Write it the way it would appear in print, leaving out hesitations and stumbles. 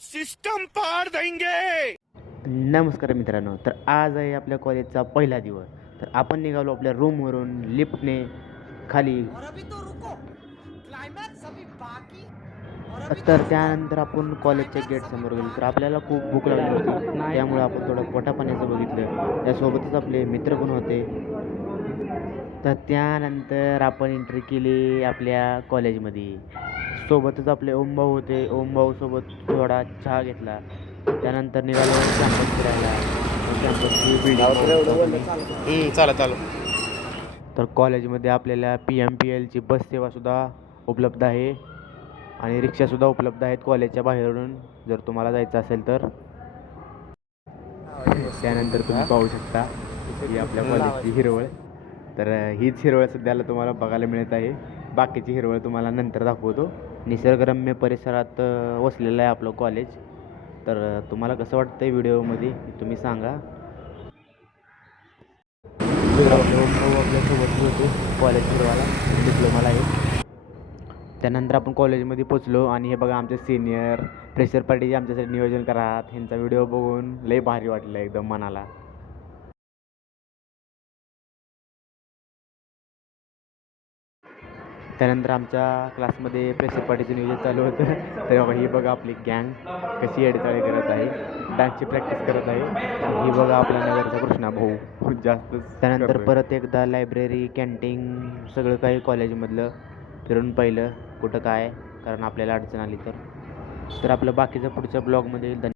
System पार देंगे। नमस्कार मित्रांनो, तर आज आहे आपल्या कॉलेजचा पहिला दिवस. तर आपण निघालो आपल्या रूमवरून लिफ्टने खाली. और अभी तो रुको, क्लाइमैक्स अभी बाकी। और अभी तो तर रुको, त्यानंतर आपण कॉलेजच्या क्लाइमैक्स अभी गेटसमोर गेलो. तर बाकी। आपल्याला खूप भूक लागली होती, त्यामुळे आपण थोडं पोटापाण्याचं बघितलं. त्यासोबतच आपले मित्र पण होते. तर त्यानंतर आपण एंट्री केली आपल्या कॉलेजमध्ये. सोबतच आपले ओमभाऊ होते. ओमभाऊसोबत थोडा चहा घेतला. त्यानंतर निघालो कॅम्पस फिरायला. कॅम्पसची बिल्डिंग. चला चालू. तर कॉलेजमध्ये आपल्याला PMPLची बस सेवासुद्धा उपलब्ध आहे आणि रिक्षासुद्धा उपलब्ध आहेत कॉलेजच्या बाहेरून, जर तुम्हाला जायचं असेल तर. त्यानंतर तुम्ही पाहू शकता ही आपल्या कॉलेजची हिरवळ. तर हीच हिरवळ सध्याला तुम्हाला बघायला मिळत आहे. बाकीची हिरवळ तुम्हाला नंतर दाखवतो. निसर्गरम्य परिसरात वसलेलं आहे आपलं कॉलेज. तर तुम्हाला कसं वाटतं आहे व्हिडिओमध्ये तुम्ही सांगा. आपल्यासोबत होते कॉलेज फिरवायला, डिप्लोमाला आहे. त्यानंतर आपण कॉलेजमध्ये पोचलो आणि हे बघा आमचे सिनियर फ्रेशर पार्टीचे आमच्यासाठी नियोजन करतात. ह्यांचा व्हिडिओ बघून लई भारी वाटलं एकदम मनाला. त्यानंतर आमच्या क्लासमध्ये फ्रेशर पार्टीचं नियोजन चालू होतं. तर बघा ही बघा आपली गँग कशी अडीचाळी करत आहे, डान्सची प्रॅक्टिस करत आहे. ही बघा आपल्या नगरचा कृष्णा भाऊ जास्त. त्यानंतर परत एकदा लायब्ररी, कॅन्टीन सगळं काही कॉलेजमधलं फिरून पाहिलं कुठं काय, कारण आपल्याला अडचण आली तर. आपलं बाकीचं पुढच्या ब्लॉगमध्ये येईल.